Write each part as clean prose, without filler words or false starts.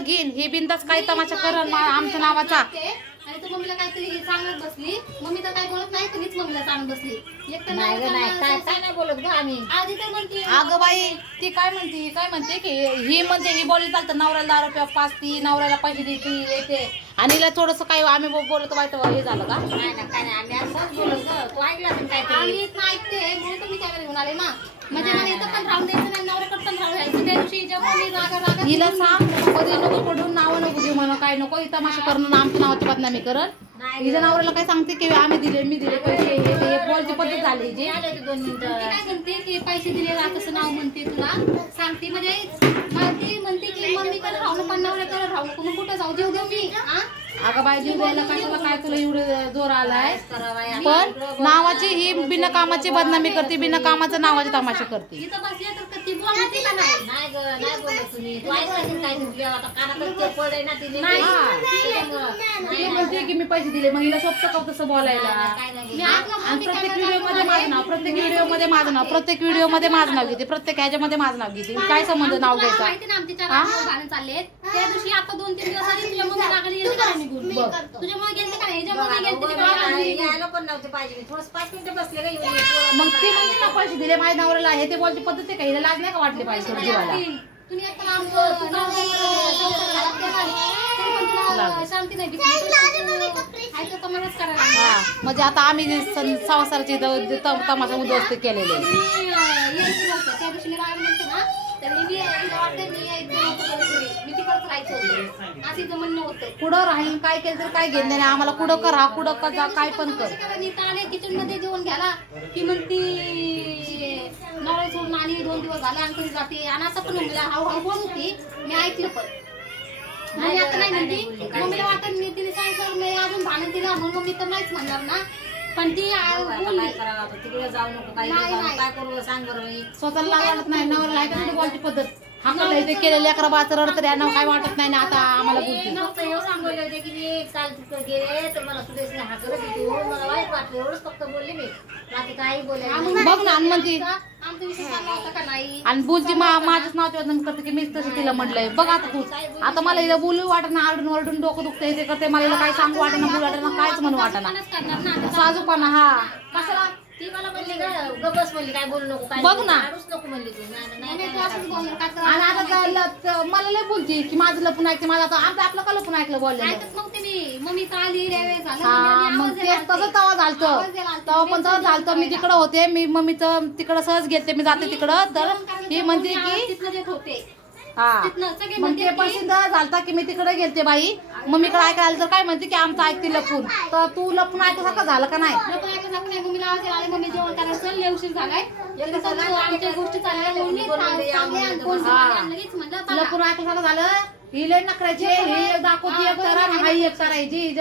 सगळं घेईन हे बिंदास काही तमाशा करण आमच्या नावाचा. आणि तू मम्मीला काहीतरी सांगत बसली. मम्मी तर काय बोलत नाही, तुम्हीच मम्मीला सांगत बसली. एक तर नाही काय बोलत ग आम्ही. आधी तर म्हणते अगं बाई ती काय म्हणते की ही म्हणजे ही बोलली चालतं नवऱ्याला 10 रुपये पाचती, नवऱ्याला पैसे देते येते आणि हिला थोडंसं काही आम्ही बोलतो वाईट हे झालं का? नाही काय नाही आम्ही असंच बोलत ग. तू ऐकला काहीतरी. आम्ही ऐकते म्हणून तुम्ही कॅमेरा घेऊन आले ना. म्हणजे मला इथं पण राहून द्यायचं नाही, नवऱ्याकडे पण राहून द्यायचं. त्या दिवशी जेव्हा मी रागा हिला सांग कधी नको पडून नावं नको घेऊ म्हणून काय नको इथं तमाशा करणं आमच्या नावाची बदनामी करण. हिच्या नवऱ्याला काय सांगते की आम्ही दिले मी दिले पैसे हे बोलची पद्धत झाली जी. 2 मिनिटं काय म्हणते की पैसे दिले तसं नाव म्हणते तुला सांगते. म्हणजे ती म्हणते की मम्मीकडे राहू नको, नवऱ्याकडे राहू नको, मग कुठं जाऊ देऊ मी. अगं बाई जीव द्यायला कशाला काय तुला एवढं जोर आलाय. पण नावाची ही बिना कामाची बदनामी करते, बिना कामाचा नावाची तमाशा करते. इथं बसले तर ती बोलते का नाही? नाही ग नाही बोलत तुम्ही. तू ऐकलं काय तुझ्या आता कानात ते पडे ना तिने. ती म्हणते की मी पैसे दिले मग हिला सोपतं का तसं बोलायला. आणि प्रत्येक व्हिडिओ मध्ये माझं नाव, प्रत्येक व्हिडिओ मध्ये माझं नाव, प्रत्येक व्हिडिओ मध्ये माझं नाव घेते, प्रत्येक ह्याच्यामध्ये माझं नाव घेते. काय संबंध नाव घ्यायचा? माहिती ना आमचे 4 भांडण चालले त्या दिवशी. आता 2-3 दिवस आधी तुझ्या मम्मी लागली तुझ्यामुळे गेलते का नाही? यायला पण नव्हते पाहिजे. थोडं 5 मिनिटं बसले का मग ती म्हणते ना पैसे दिले माझ्या नवऱ्याला हे ते बोलची पद्धत आहे का? हिला लाज नाही का वाटली पाहिजे जीवाला? तुम्ही शांती नाही म्हणजे आता आम्ही संसाराची तमाशा उद्ध्वस्त केलेले. त्या दिवशी मी राग म्हणते ना तर मी तिकडच राहायचं होतं असं इथं म्हणणं होतं. कुठं राहील काय केलं तर काय घेणं नाही आम्हाला. कुठं करा कुठं का जा काय पण कर. आले किचन मध्ये जेवण घ्यायला ती म्हणती नवरा सोडून आली 2 दिवस झाले आणि कधी जाते आणि असं पण मम्मीला हाव बोलत होती. मी ऐकलं पण आणि आता नाही म्हणती. मम्मीला वाटत मी तिने सांगितलं मी अजून भांडण दिला म्हणून मम्मी तर नाहीच म्हणणार ना. पण ती बोलली तिकडे जाऊ नको काय करू सांग बरं. स्वतःला वाटत नाही नवऱ्याला ऐकायला बोलची पद्धत हाकला इथे केलेले अकरा बाचं रड तर यांना काय वाटत नाही ना. आता आम्हाला बोलते सांगले होते की मी काल तिकडे गेले तर मला सुरेश हाकलं तिथे मला वाईट वाटलं एवढंच फक्त बोलले मी. बाकी काही बोलायला बघ ना म्हणती आमचा विषय सांगा होता का नाही. आणि बोलची माझ्याच नाव बदनाम करते की मीच तसं तिला म्हटलंय. बघ आता तू आता मला हिला बोलू वाटत ना आरडून वरडून डोकं दुखते ते करते मला काय सांगू वाटत ना बोलू वाटत ना कायच म्हणू वाटत ना. साजूपणा हा कशाला ती मला म्हणली ग बस म्हणली काय बोलू नको काय बघ ना नको म्हणली तू. आणि आता मला लय बोलती की माझं लपून ऐकते माझं आता आमचं आपलं का लपून ऐकलं बोललेलं. मग ते मम्मी आली मग ते तसं तवा झालतं तेव्हा पण तसं झालतं. मी तिकडं होते मी मम्मीचं तिकडं सहज गेलते मी जाते तिकडं तर ही म्हणते की होते हा मग ते प्रसिद्ध झालता की मी तिकडे गेलते बाई मम्मीकडे ऐकायला आलं तर काय म्हणते की आमचं ऐकते लपून. तर तू लपून ऐकल्यासारखं झालं का नाही? मम्मीला आले मम्मी जेवण करायचं लय उशीर झालाय आमच्या गोष्टी चालल्या लपून ऐकल्यासारखं झालं. ही लय नकरायची हे दाखवती एक करा हाई एक करायची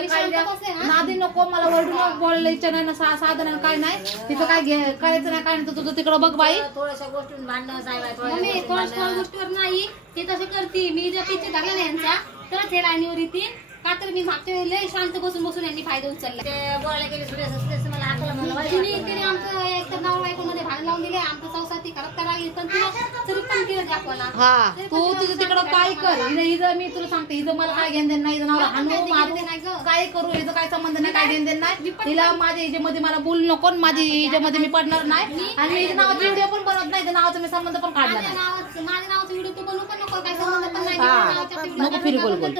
नादी नको मला वरडून बोलायचं नाही ना साधन नाही काय नाही तिथं काय करायचं नाही काय नाही तुझं तिकडं बघ बाई. थोड्याशा गोष्टी भांडणं मम्मी थोड्या गोष्टीवर नाही ती तसं करते. मी जर पिक्चर धरला नाही यांचा तरच हे लाईनीवर येते का तर मी मागच्या वेळी लय शांत बसून यांनी फायदा उचलला. ते बोलायला गेले सुरेश मला हाकलं म्हणलं तिने आमचं एक तर नवरा बायकोमध्ये भांडण लावून दिले आमचं संसार ती करत करायला पण तिला तरी पण तिला दाखवला. हा तू तुझं तिकडं काय कर हिचं मी तुला सांगते हिचं मला काय घेणं देणं नाही. हिचं नवरा हाणू मारू काय करू हिचं काय संबंध नाही काय घेणं देणं नाही. हिला माझ्या हिच्यामध्ये मला बोलू नको माझी हिच्यामध्ये मी पडणार नाही आणि मी हिच्या नावाचा व्हिडिओ पण बनवत नाही. नावाचा मी संबंध पण काढला नाही. माझ्या नावाचा व्हिडिओ तू बनवू पण नको काय संबंध पण नाही. नको फिरू बोल बोल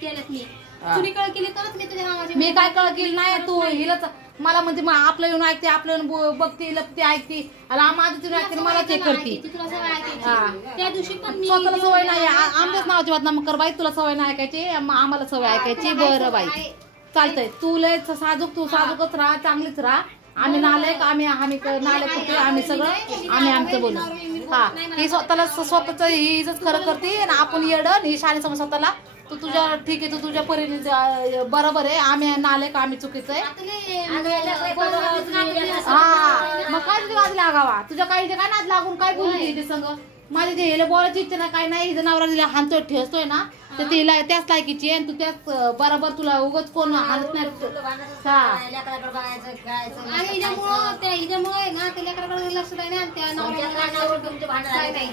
केलं मी तुम्ही कळ केली तरच मी तुझ्या नावाची मी काय कळ केली नाही. तू हिलाच मला म्हणते आपलं येऊन ऐकते आपलं येऊन बघते लपते ऐकते माझं तिने ऐकते मला चेक करते. त्या दिवशी पण स्वतःला सवय नाही आमच्याच नावाची बदनाम कर बाई. तुला सवय नाही ऐकायची आम्हाला सवय ऐकायची. बरं बाई चालतंय तू लय साजूक तू साजूकच राहा चांगलीच राहा. आम्ही नालायक आम्ही नालायक होते आम्ही सगळं आम्ही आमचं बोलू. हा ही स्वतःला स्वतःच हीच खरं करते आणि आपण येडं ही शाळेत समज स्वतःला तू तुझ्या ठीक आहे तू तुझ्या परीने बरोबर आहे. आम्ही नालायक आम्ही चुकीचं आहे. हा मग काय तुझी नाद लागावा तुझ्या काही काय नाद लागून काय बोलली ते संग माझी जे हिला बोलायची इच्छा नाही काय नाही, हिचं नवरा तिला हाणतोय ठेचतोय ना तर तिला त्याच लायकीची आहे आणि तू त्याच बरोबर तुला उगाच कोण हाणत नाही. लेकराकडे बघायचं खेळायचं आणि हिच्यामुळे ना त्या लेकराकडे लक्ष नाही ना त्या नवऱ्याला तुमचे भांडण झाले नाही.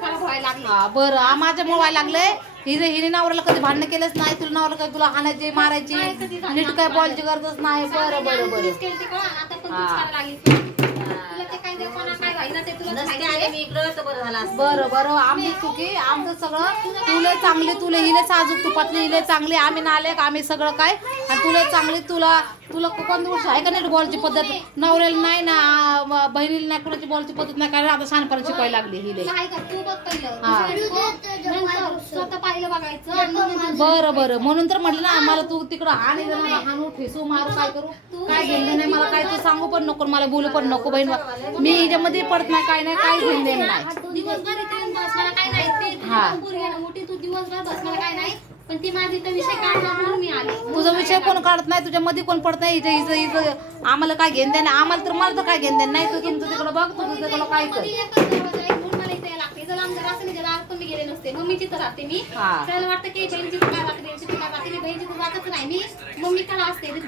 खराब व्हायला लागलं. हा बरं माझ्यामुळे व्हायला लागलंय. हिने नवऱ्याला कधी भांडण केलंच नाही. तुला नवरा काय तुला हाणायची मारायची नीट काय बोलायची गरजच नाही. बरं बरं बरं आता पण तूच करायला लागली. तुला ते काय देवाना काय व्हायला ते तुला नसते आले मी इकडं तर बरं झालं असतं. बरं बरं आमची चुकी आमचं सगळं. तुला चांगली तुला हिले साजूक तुपातली हिले चांगली आम्ही नाले आम्ही सगळं काय आणि तुला चांगली तुला कोणती गोष्ट आहे का नीट बोलायची पद्धत. नवऱ्याला नाही ना बहिणीला नाही कोणाची बोलायची पद्धत नाही कारण आता शहाणपणा शिकवायला लागली हिले. तू बघ पहिलं स्वतः पाहिलं बघायचं. बरं बरं म्हणून तर म्हटलं ना मला तू तिकडं आणि हाणू ठेसू मारू काय करू काय घेणं नाही मला काय तू सांगू पण नको मला बोलू पण नको बहीण. मी हिच्यामध्ये पडत नाही काय नाही काय घेणं नाही. दिवसभर इथे बस मला काय नाही ते मोठी तू दिवसभर बस मला काय नाही पण ती माझी तर विषय काढला म्हणून मी आले. तुझा विषय कोण काढत नाही तुझ्या मध्ये कोण पडत नाही. हिचं आम्हाला काय घेणं द्या नाही आम्हाला तर मला तर काय घेणं द्या नाही. तू तुमचं तिकडं बघ तुझं तिकडं काय कर. गेले नसते मम्मीची तर राहते मी. त्याला वाटतं की बहिणीची काय राहते बहिणीची तर जातच नाही मी मम्मी का असते एकच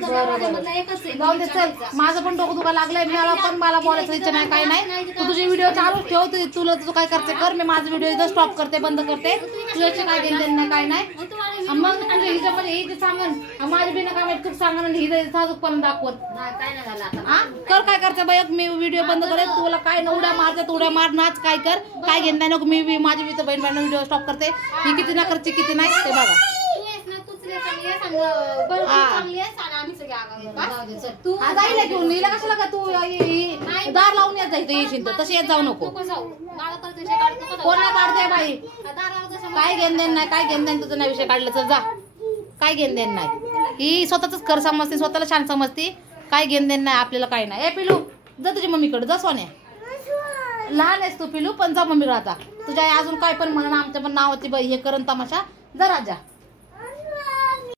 जाऊ दे चल माझं पण डोकं दुखा लागलंय. मला बोलायचं इच्छा नाही काय नाही. तू तुझे व्हिडिओ चालू ठेव. तुला तू काय करते कर. मी माझं व्हिडिओ इथं स्टॉप करते बंद करते. तुझ्याशी काय घेणं नाही काय नाही. मग तुझ्या हिच्यामध्ये हे सांगन माझ्या बिना काय तू सांगन आणि हिचं साजूकपणा दाखवत काय नाही झालं आता. हा कर काय करते बाई मी व्हिडिओ बंद करेन. तुला काय उड्या मारतात उड्या मार नाच काय कर काय घेणं नाही नको. मी माझी बहीण व्हिडिओ स्टॉप करते. ही किती ना करते किती नाही ते बघा. जायला घेऊन हिला कशाला का तू दार लावून येत जायचं येशील तर तशी येत जाऊ नको. कोण ना काढते बाई काय घेणं देण नाही काय घेणं देण तुझं नाही विषय काढलं तर जा काय घेणं देण नाही. ही स्वतःच कर समजते स्वतःला छान समजते काय घेणं देण नाही आपल्याला काय नाही. ए पिलू जा तुझ्या मम्मीकडे जा सोन्या लहान आहेस तू पिलू पण जा मम्मीकडे आता. तुझ्या आई अजून काय पण म्हणा आमच्या पण नावाची बाई हे करण तमाशा जा राजा.